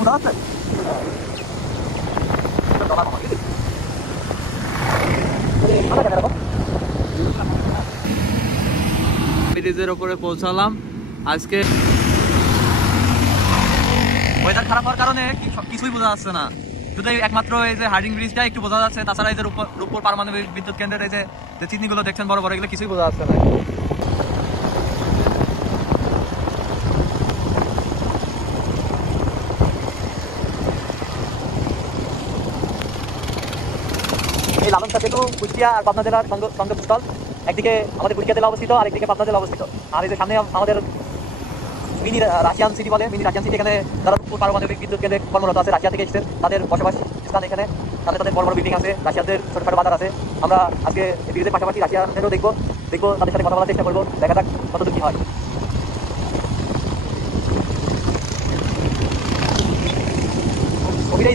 বোঝা যাচ্ছে? ব্রিজের উপরে পৌঁছালাম আজকে। ওয়েদার খারাপ হওয়ার কারণে কিছুই বোঝা যাচ্ছে না, শুধু একমাত্র এই যে হার্ডিং ব্রিজটা একটু বোঝা যাচ্ছে। তাছাড়া এই যে রূপপুর পারমাণবিক বিদ্যুৎ কেন্দ্রের এই যে চিহ্নগুলো দেখছেন বড় বড়, এগুলো কিছুই বোঝা যাচ্ছে না। এই লালন সেতু কুষ্টিয়া আর পাবনা জেলার সংযোগস্থল। একদিকে আমাদের কুষ্টিয়া জেলা অবস্থিত, আরেকদিকে পাবনা জেলা অবস্থিত। আর এই যে সামনে আমাদের মিনি রাশিয়ান সিটি বলে, মিনি রাশিয়ান সিটি। এখানে যারা রূপপুর পারমাণবিক বিদ্যুৎ কেন্দ্রে কর্মরত আছে, রাশিয়া থেকে এসেছেন, তাদের বসবাস স্থান এখানে। তাদের বড় বড় বিল্ডিং আছে, রাশিয়াদের ছোটখাটো বাজার আছে। আমরা আজকে ব্রিজের পাশাপাশি রাশিয়াদেরও দেখবো, তাদের সাথে কথা বলার চেষ্টা করবো, দেখা যাক কতদূর কি হয়। ওইটাই